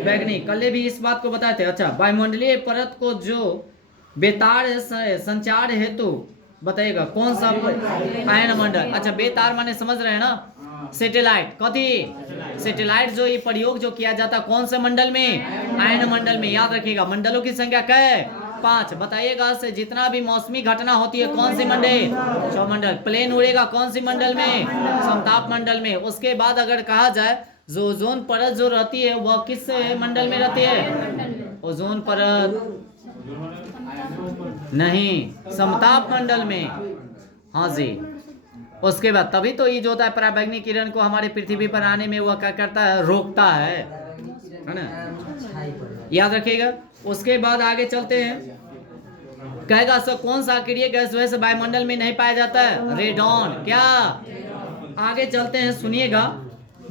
बैगनी। कल भी इस बात को बताए थे। अच्छा, वायुमंडलीय परत को जो बेतार संचार हेतु बताइएगा कौन सा, आयन मंडल। अच्छा, बेतार माने समझ रहे हैं ना, सैटेलाइट। कथी, सैटेलाइट जो ये प्रयोग जो किया जाता है कौन से मंडल में, आयन मंडल में। याद रखिएगा, मंडलों की संख्या क्या है, 5। बताइएगा से जितना भी मौसमी घटना होती है कौन सी मंडल, सौमंडल। प्लेन उड़ेगा कौन सी मंडल में, समताप मंडल में। उसके बाद अगर कहा जाए जो ओजोन परत जो रहती है वह किस मंडल में रहती है, ओजोन परत नहीं, समताप मंडल में, हाँ जी। उसके बाद तभी तो ये जो होता है पराबैंगनी किरण को हमारे पृथ्वी पर आने में वह क्या करता है, रोकता है ना, याद रखिएगा। उसके बाद आगे चलते हैं, कहेगा सो कौन सा अक्रिय गैस वैसे वायुमंडल में नहीं पाया जाता है, रेडॉन। क्या, आगे चलते हैं, सुनिएगा।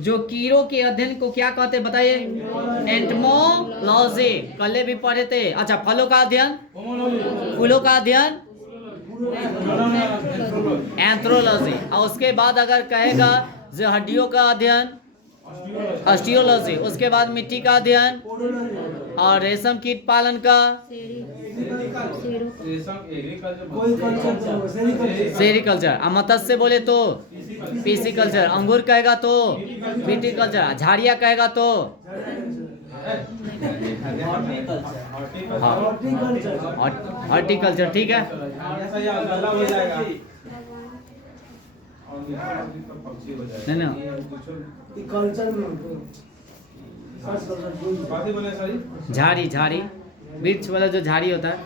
जो कीड़ों के अध्ययन को क्या कहते हैं बताइए, एंटमोलॉजी। कल भी पढ़े थे। अच्छा, फलों का अध्ययन, फूलों का अध्ययन, एंथ्रोलॉजी। और उसके बाद अगर कहेगा जो हड्डियों का अध्ययन, ऑस्टियोलॉजी। उसके बाद मिट्टी का अध्ययन, और रेशम कीट पालन का सेरिकल्चर। मत्स्य बोले तो पिसिकल्चर। अंगूर कहेगा तो विटिकल्चर। झाड़िया कहेगा तो हॉर्टिकल्चर। ठीक है, झाड़ी, झाड़ी वृक्ष वाला जो झाड़ी होता है,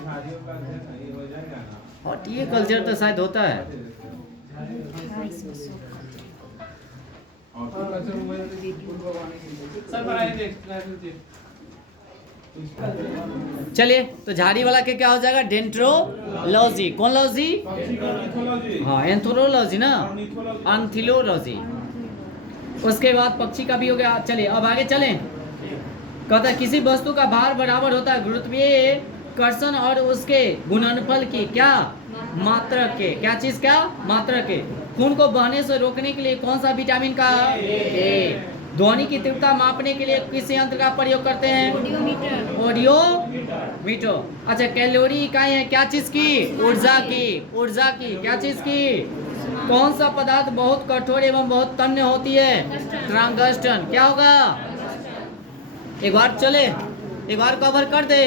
हॉर्टिकल्चर तो शायद होता है। चलिए, तो झाड़ी वाला के क्या हो जाएगा, डेंट्रोलॉजी। कौन लॉजी, हाँ, एंथ्रोलॉजी ना, एंथिलोलॉजी। उसके बाद पक्षी का भी हो गया। चलिए अब आगे चलें। कहता है किसी वस्तु का भार बराबर होता है गुरुत्वीय कर्षण और उसके गुणनफल की क्या, मात्रक के। क्या चीज, क्या, मात्रक के। खून को बहने से रोकने के लिए कौन सा विटामिन का, ए। ध्वनि की तीव्रता मापने के लिए किस यंत्र का प्रयोग करते हैं, ऑडियोमीटर। अच्छा, कैलोरी इकाई है क्या चीज की, ऊर्जा की, ऊर्जा की। क्या चीज की, कौन सा पदार्थ बहुत कठोर एवं बहुत तन्य होती है, टंगस्टन। क्या होगा, एक बार चले, एक बार कवर कर दे,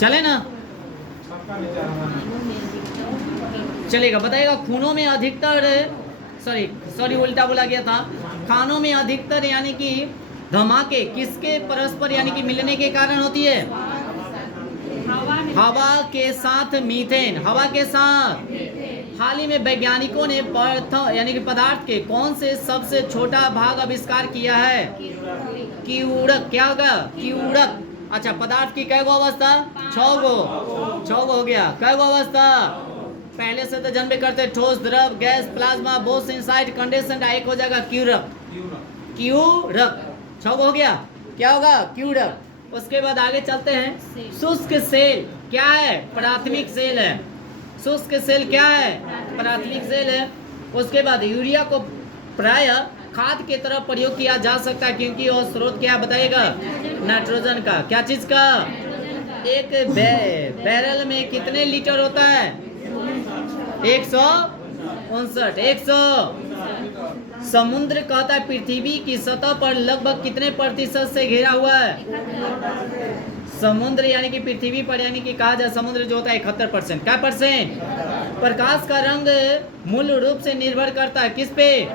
चले ना, चलेगा। बताइएगा खूनों में अधिकतर, सॉरी उल्टा बोला गया था, खानों में अधिकतर यानी कि धमाके किसके परस्पर यानी कि मिलने के कारण होती है? हवा के साथ मीथेन, हवा के साथ। हाल ही में वैज्ञानिकों ने यानी कि पदार्थ के कौन से सबसे छोटा भाग आविष्कार किया है? कीउड़क। क्या होगा? कीउड़क। अच्छा, पदार्थ की कै गो अवस्था? 6 गो। 6 गो हो गया। कै गो अवस्था? पहले से तो जन्म करते ठोस, द्रव, गैस, प्लाज्मा, बोस, इनसाइड, कंडेंसेंट। एक हो जाएगा क्यूरक। क्यूरक 6 गो हो गया। क्या होगा? क्यूरक। उसके बाद आगे चलते हैं। शुष्क सेल क्या है? प्राथमिक सेल है। शुष्क सेल क्या है? प्राथमिक सेल है। उसके बाद यूरिया को प्राय खाद के तरह प्रयोग किया जा सकता है क्योंकि वह स्रोत क्या बताइएगा? नाइट्रोजन का। क्या चीज का? एक बैरल में कितने लीटर होता है? 159। 100। समुद्र कहता है पृथ्वी की सतह पर लगभग कितने प्रतिशत से घिरा हुआ है? समुद्र यानी कि पृथ्वी पर यानी कि कहा जाए समुद्र जो होता है 71%। क्या परसेंट? प्रकाश का रंग मूल रूप से निर्भर करता है किस पे?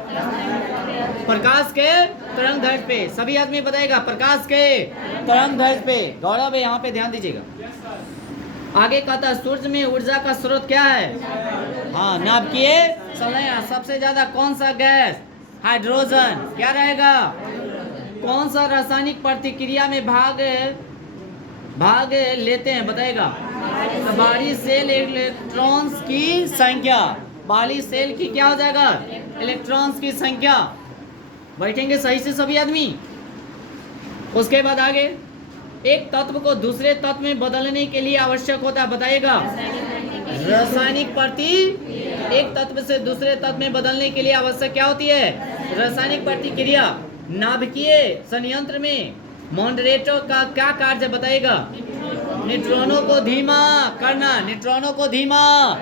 प्रकाश के तरंग दैर्घ्य पे। सभी आदमी बताएगा प्रकाश के तरंग दैर्घ्य पे। गौरव है, यहाँ पे ध्यान दीजिएगा। आगे कहता है सूर्य में ऊर्जा का स्रोत क्या है? हाँ, नाभिकीय संलयन। सबसे ज्यादा कौन सा गैस? हाइड्रोजन। क्या रहेगा? कौन सा रासायनिक प्रतिक्रिया में भाग लेते हैं बताएगा? बाहरी सेल इलेक्ट्रॉन्स की संख्या। बाहरी सेल की क्या हो जाएगा? इलेक्ट्रॉन्स की संख्या। बैठेंगे सही से सभी आदमी। उसके बाद आगे, एक तत्व को दूसरे तत्व में बदलने के लिए आवश्यक होता है बताइएगा? रासायनिक प्रति। एक तत्व से दूसरे तत्व में बदलने के लिए आवश्यक क्या होती है? रासायनिक प्रतिक्रिया। नाभिकीय संयंत्र में मॉडरेटर का क्या कार्य बताइएगा? न्यूट्रॉनों को धीमा करना। न्यूट्रॉनों को धीमा।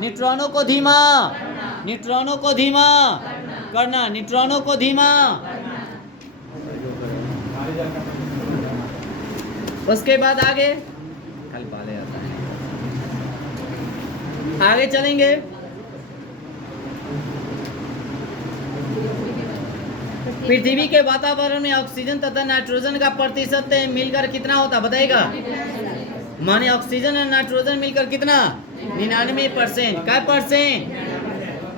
न्यूट्रॉनों को धीमा। न्यूट्रॉनों को धीमा करना। न्यूट्रॉनों को धीमा। उसके बाद आगे कल बाले आता है। आगे चलेंगे। पृथ्वी के वातावरण में ऑक्सीजन तथा नाइट्रोजन का प्रतिशत मिलकर कितना होता बताइएगा? माने ऑक्सीजन और नाइट्रोजन मिलकर कितना? 99%। क्या परसेंट?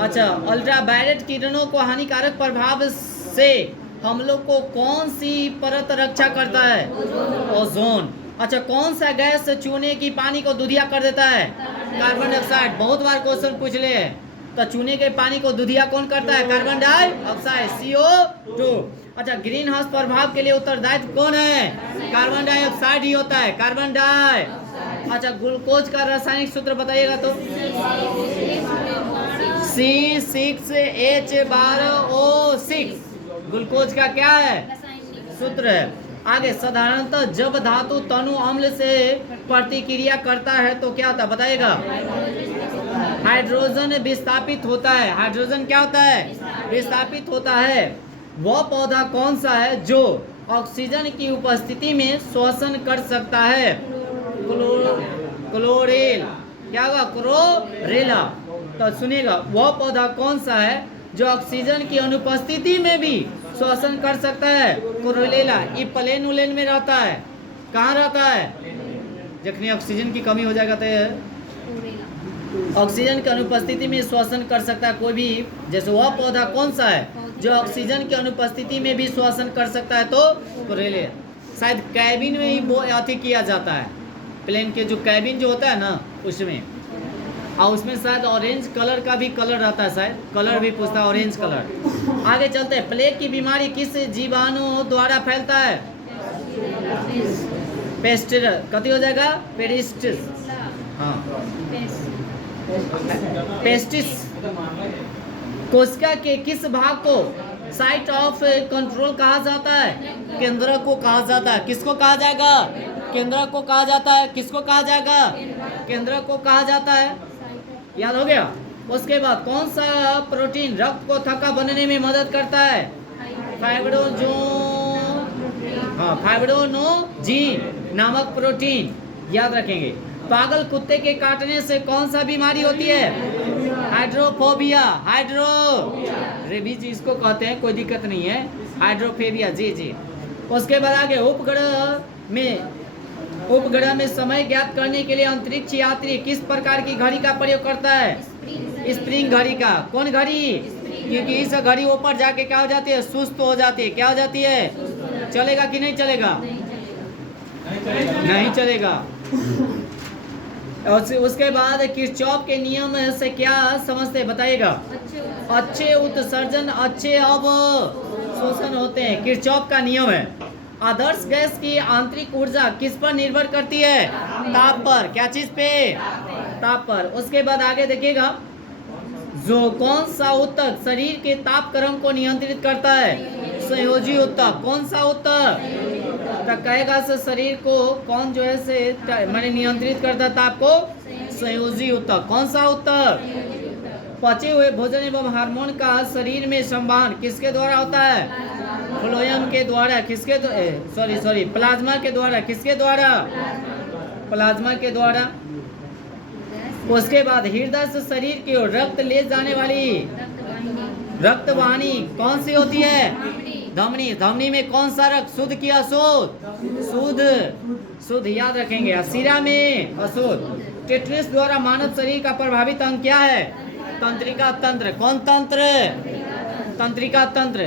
अच्छा, अल्ट्रावायलेट किरणों को हानिकारक प्रभाव से हम लोग को कौन सी परत रक्षा करता है? ओजोन। अच्छा, कौन सा गैस चूने की पानी को दूधिया कर देता है? Carbon dioxide. बहुत बार क्वेश्चन पूछ ले। तो चूने के पानी को दूधिया कौन करता है? Carbon dioxide, CO2। अच्छा, ग्रीन हाउस प्रभाव के लिए उत्तरदायित्व कौन है? कार्बन डाइऑक्साइड ही होता है। Carbon die. अच्छा, ग्लूकोज का रासायनिक सूत्र बताइएगा तो? C6H12O6 ग्लूकोज का क्या है? सूत्र है। आगे, साधारणतः जब धातु तनु अम्ल से प्रतिक्रिया करता है तो क्या होता है बताइएगा? हाइड्रोजन विस्थापित होता है। हाइड्रोजन क्या होता है? विस्थापित होता है। वह पौधा कौन सा है जो ऑक्सीजन की उपस्थिति में श्वसन कर सकता है? क्लोरेल। क्या होगा? क्लोरेला। तो सुनिएगा, वह पौधा कौन सा है जो ऑक्सीजन की अनुपस्थिति में भी श्वसन कर सकता है? क्लोरेला। ये प्लेन उलेन में रहता है। कहाँ रहता है? जखनी ऑक्सीजन की कमी हो जाएगा तो ऑक्सीजन की अनुपस्थिति में श्वसन कर सकता है कोई भी। जैसे वह पौधा कौन सा है जो ऑक्सीजन की अनुपस्थिति में भी श्वसन कर सकता है? तो क्लोरेला। शायद कैबिन में ही वो अति किया जाता है। प्लेन के जो कैबिन जो होता है ना उसमें, और उसमें शायद ऑरेंज कलर का भी कलर रहता है। शायद कलर भी पूछता है, ऑरेंज कलर। आगे चलते हैं। प्लेग की बीमारी किस जीवाणु द्वारा फैलता है? पेस्टिस। कति हो जाएगा? पेरिस्टिस। हाँ, पेस्टिस। कोशिका के किस भाग को साइट ऑफ कंट्रोल कहा जाता है? केंद्रक को कहा जाता है। किसको कहा जाएगा? केंद्रक को कहा जाता है। किसको कहा जाएगा? केंद्रक को कहा जाता है। याद हो गया? उसके बाद कौन सा प्रोटीन रक्त को थक्का बनने में मदद करता है? फाइब्रोनोजिन नामक प्रोटीन। याद रखेंगे। पागल कुत्ते के काटने से कौन सा बीमारी होती है? हाइड्रोफोबिया। हाइड्रो रेबीज इसको कहते हैं, कोई दिक्कत नहीं है। हाइड्रोफोबिया। जी जी। उसके बाद आगे उपग्रह में समय ज्ञात करने के लिए अंतरिक्ष यात्री किस प्रकार की घड़ी का प्रयोग करता है? स्प्रिंग घड़ी का। कौन घड़ी? क्योंकि इस घड़ी ऊपर जाके क्या हो जाती है? सुस्त हो जाती है। क्या हो जाती है? चलेगा कि नहीं चलेगा? नहीं चलेगा। और उसके बाद किरचॉफ के नियम से क्या समझते बताइएगा? अच्छे उत्सर्जन अच्छे अवशोषण होते हैं, किरचॉफ का नियम है। आदर्श गैस की आंतरिक ऊर्जा किस पर निर्भर करती है? ताप पर। क्या चीज पे? ताप पर। उसके बाद आगे देखिएगा, जो कौन सा ऊतक शरीर के ताप क्रम को नियंत्रित करता है? संयोजी ऊतक। कौन सा ऊतक? तो कहेगा से शरीर को कौन जो है से मैंने नियंत्रित करता है ताप को? संयोजी ऊतक। कौन सा ऊतक? पचे हुए भोजन एवं हार्मोन का शरीर में संवहन किसके द्वारा होता है? फ्लोएम के द्वारा। किसके? सॉरी प्लाज्मा के द्वारा। किसके द्वारा? प्लाज्मा के द्वारा। उसके बाद हृदय से शरीर की ओर रक्त ले जाने वाली रक्तवाहिनी कौन सी होती है? धमनी। धमनी में कौन सा रक्त? शुद्ध की अशुद्ध? शुद्ध याद रखेंगे। शिरा में अशुद्ध। टेट्रिस द्वारा मानव शरीर का प्रभावित अंग क्या है? तंत्रिका तंत्र। कौन तंत्र? तंत्रिका तंत्र।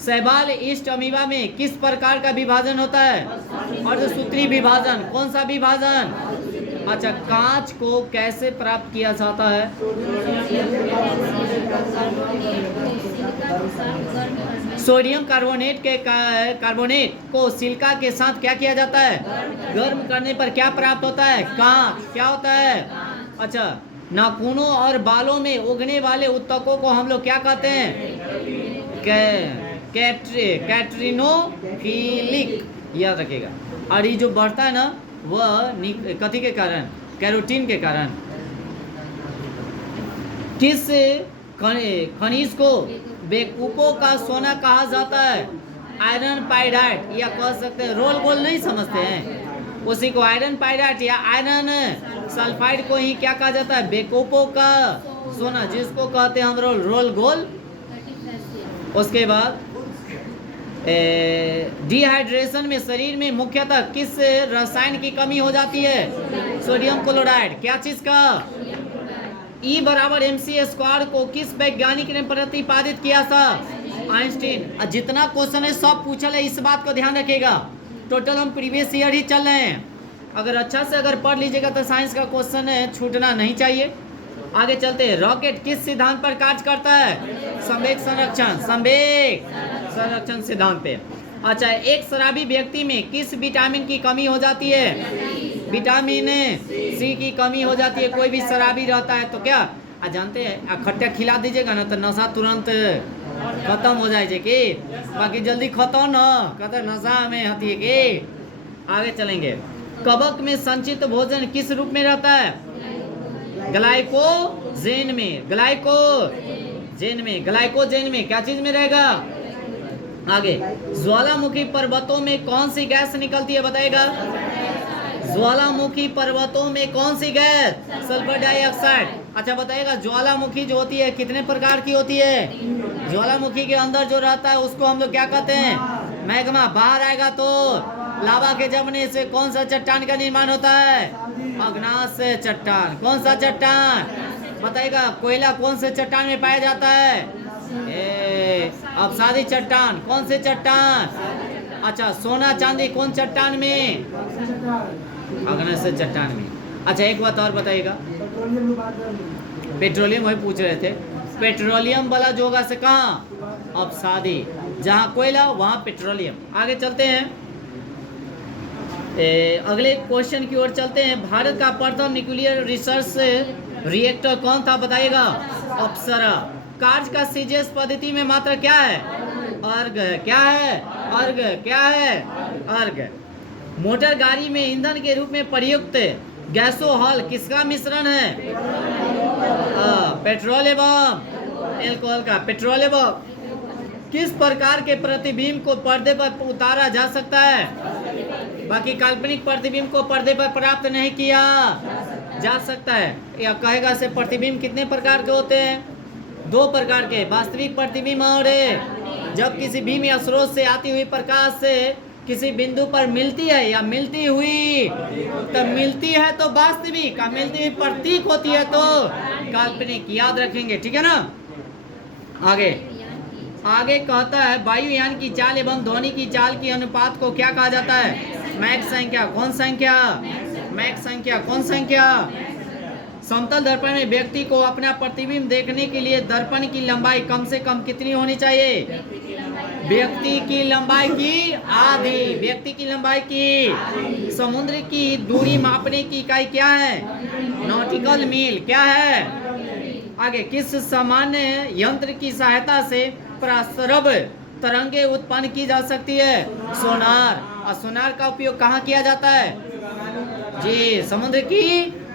शैवाल ईस्ट अमीबा में किस प्रकार का विभाजन होता है? अर्धसूत्री विभाजन। कौन सा विभाजन? अच्छा, कांच को कैसे प्राप्त किया जाता है? सोडियम कार्बोनेट को सिलिका के साथ क्या किया जाता है? गर्म करने पर क्या प्राप्त होता है? कांच। क्या होता है? अच्छा, नाखूनों और बालों में उगने वाले उत्तकों को हम लोग क्या कहते हैं? कैट्रिनोफिलिक। याद रखिएगा। और ये जो बढ़ता है ना, वह कथी के कारण? कैरोटीन के कारण। किस खनिज को बेकूफों का सोना कहा जाता है? आयरन पाइराइट, या कह सकते हैं रोल गोल। नहीं समझते हैं उसी को? आयरन पाइराइट या आयरन सल्फाइड को ही क्या कहा जाता है? बेकूफों का सोना, जिसको कहते हैं हम रोल गोल। उसके बाद डिहाइड्रेशन में शरीर में मुख्यतः किस रसायन की कमी हो जाती है? Sodium chloride. क्या चीज का? E बराबर mc² को किस वैज्ञानिक ने प्रतिपादित किया था? आइंस्टीन। जितना क्वेश्चन है सब पूछल है, इस बात को ध्यान रखिएगा। टोटल हम प्रीवियस ईयर ही चल रहे हैं। अगर अच्छा से अगर पढ़ लीजिएगा तो साइंस का क्वेश्चन है छूटना नहीं चाहिए। आगे चलते हैं। रॉकेट किस सिद्धांत पर कार्य करता है? संवेग संरक्षण सिद्धांत पे। अच्छा, एक शराबी व्यक्ति में किस विटामिन की कमी हो जाती है? विटामिन सी की कमी हो जाती है। कोई भी शराबी रहता है तो क्या जानते हैं, खट्टा खिला दीजिएगा ना तो नशा तुरंत खत्म हो जाए कि बाकी जल्दी खत्म न कहते नशा में होती है कि। आगे चलेंगे। कवक में संचित भोजन किस रूप में रहता है? ग्लाइकोजेन में। ग्लाइकोजेन में क्या चीज में रहेगा? आगे, ज्वालामुखी पर्वतों में कौन सी गैस निकलती है बताएगा? ज्वालामुखी पर्वतों में कौन सी गैस? Sulphur dioxide. अच्छा बताइएगा, ज्वालामुखी जो होती है कितने प्रकार की होती है? ज्वालामुखी के अंदर जो रहता है उसको हम लोग क्या कहते हैं? मैग्मा। बाहर आएगा तो लावा के जमने से कौन सा चट्टान का निर्माण होता है? अग्नाशय चट्टान। कौन सा चट्टान बताइएगा? कोयला कौन से चट्टान में पाया जाता है? अवसादी चट्टान। कौन से चट्टान? अच्छा, सोना चांदी कौन चट्टान में? अग्नाशय चट्टान में। अच्छा, एक बात और बताइएगा। पेट्रोलियम वही पूछ रहे थे। पेट्रोलियम वाला जो होगा से कहाँ? अवसादी। जहाँ कोयला वहाँ पेट्रोलियम। आगे चलते हैं, अगले क्वेश्चन की ओर चलते हैं। भारत का प्रथम न्यूक्लियर रिसर्च रिएक्टर कौन था बताइएगा? अप्सरा। कार्य का सीजीएस पद्धति में मात्रा क्या है? अर्घ। क्या है? अर्घ। क्या है? अर्घ। मोटर गाड़ी में ईंधन के रूप में प्रयुक्त गैसोहॉल किसका मिश्रण है? पेट्रोल एवं एल्कोहल का। पेट्रोल एवं किस प्रकार के प्रतिबिंब को पर्दे पर उतारा जा सकता है? बाकी काल्पनिक प्रतिबिंब को पर्दे पर प्राप्त नहीं किया जा सकता है। या कहेगा से प्रतिबिंब कितने प्रकार के होते हैं? 2 प्रकार के, वास्तविक प्रतिबिंब और जब किसी बीम या स्रोत से आती हुई प्रकाश से किसी बिंदु पर मिलती है या मिलती हुई, तो मिलती है तो वास्तविक, मिलती हुई प्रतीक होती है तो काल्पनिक। याद रखेंगे, ठीक है ना। आगे आगे कहता है वायुयान की चाल एवं ध्वनि की चाल की अनुपात को क्या कहा जाता है? मैक संख्या। कौन संख्या? मैक संख्या। कौन संख्या? समतल दर्पण में व्यक्ति को अपना प्रतिबिंब देखने के लिए दर्पण की लंबाई कम से कम कितनी होनी चाहिए? व्यक्ति की लंबाई की आधी। व्यक्ति की लंबाई की। समुद्र की दूरी मापने की इकाई क्या है? नॉटिकल मील। क्या है? आगे किस सामान्य यंत्र की सहायता से प्रस्रव तरंगे उत्पन्न की जा सकती है? सोनार। और सोनार का उपयोग कहाँ किया जाता है? जी, समुद्र की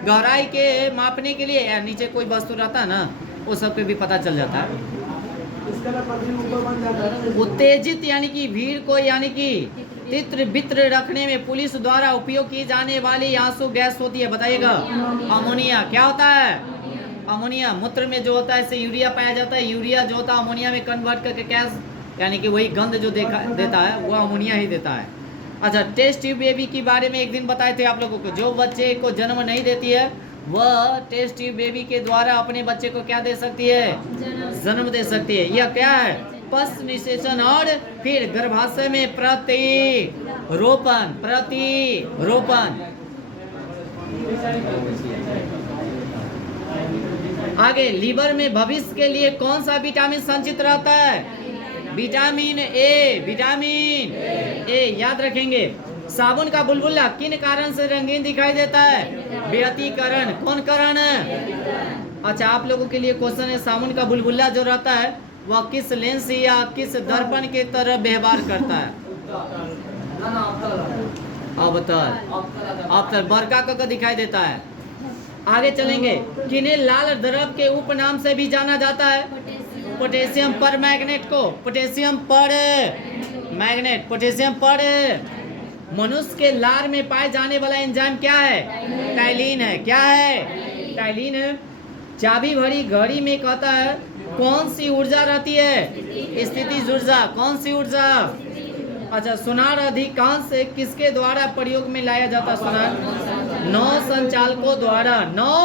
गहराई के मापने के लिए, या नीचे कोई वस्तु रहता है ना, वो सब पे भी पता चल जाता है। उत्तेजित यानी कि भीड़ को यानी कि तित्र बित्र रखने में पुलिस द्वारा उपयोग की जाने वाली आंसू गैस होती है, बताइएगा। अमोनिया। क्या होता है? अमोनिया। मूत्र में जो होता है इसे यूरिया पाया जाता है, यूरिया जो होता है अमोनिया में कन्वर्ट करके गैस यानी कि वही गंध जो देता है वो अमोनिया ही देता है। अच्छा, टेस्ट ट्यूब बेबी के बारे में एक दिन बताए थे आप लोगों को। जो बच्चे को जन्म नहीं देती है वह टेस्ट ट्यूब बेबी के द्वारा अपने बच्चे को क्या दे सकती है? जन्म दे सकती है। यह क्या है? पश्च निषेचन और फिर गर्भाशय में प्रतिरोपण। प्रतिरोपण। आगे लीवर में भविष्य के लिए कौन सा विटामिन संचित रहता है? Vitamin A. Vitamin A. याद रखेंगे। साबुन का बुलबुला किन कारण से रंगीन दिखाई देता है? व्यतिकरण। कौन कारण है? अच्छा, आप लोगों के लिए क्वेश्चन है, साबुन का बुलबुला जो रहता है वह किस लेंस या किस दर्पण के तरह व्यवहार करता है? अब बरका का दिखाई देता है। आगे चलेंगे। किन्हें लाल द्रव के उपनाम से भी जाना जाता है? पोटेशियम पर मैग्नेट को। पोटेशियम पर मैग्नेट। पोटेशियम पर। मनुष्य के लार में पाए जाने वाला एंजाइम क्या है? टाइलिन है। क्या है? टाइलिन है। चाबी भरी घड़ी में कहता है कौन सी ऊर्जा रहती है? स्थितिज ऊर्जा। कौन सी ऊर्जा? अच्छा, सोनार अधिकांश किसके द्वारा प्रयोग में लाया जाता है? सोनार नौ संचालकों द्वारा। नौ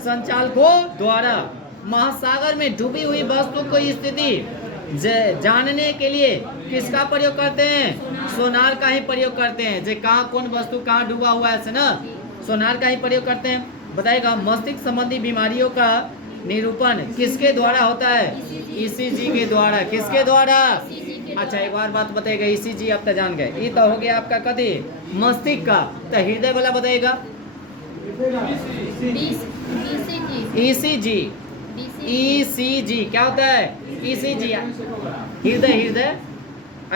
संचालकों द्वारा। महासागर में डूबी हुई वस्तु की स्थिति जानने के लिए किसका प्रयोग करते हैं? सोनार का ही प्रयोग करते हैं। जे कहाँ कौन वस्तु कहाँ डूबा हुआ है ना, सोनार का ही प्रयोग करते हैं। बताएगा। मस्तिष्क संबंधी बीमारियों का निरूपण किसके द्वारा होता है? ईसीजी के द्वारा। किसके द्वारा? अच्छा, एक बार बात बताएगा। ईसीजी आप तो जान गए। ये तो हो गया आपका कभी मस्तिष्क का। तो हृदय वाला बताएगा। ईसीजी। ईसीजी क्या होता है? ईसीजी हृदय। हृदय।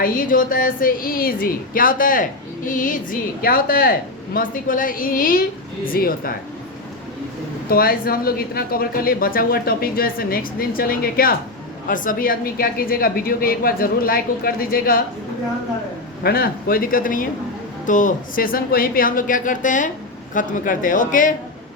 ई जो होता है ऐसे ईजी क्या होता है? ईजी क्या होता है? मस्तिष्क वाला ईजी होता है। तो ऐसे हम लोग इतना कवर कर लिए। बचा हुआ टॉपिक जो है नेक्स्ट दिन चलेंगे क्या। और सभी आदमी क्या कीजिएगा, वीडियो को एक बार जरूर लाइक को कर दीजिएगा, है ना। कोई दिक्कत नहीं है। तो सेशन को यहीं पे हम लोग क्या करते हैं, खत्म करते हैं। ओके।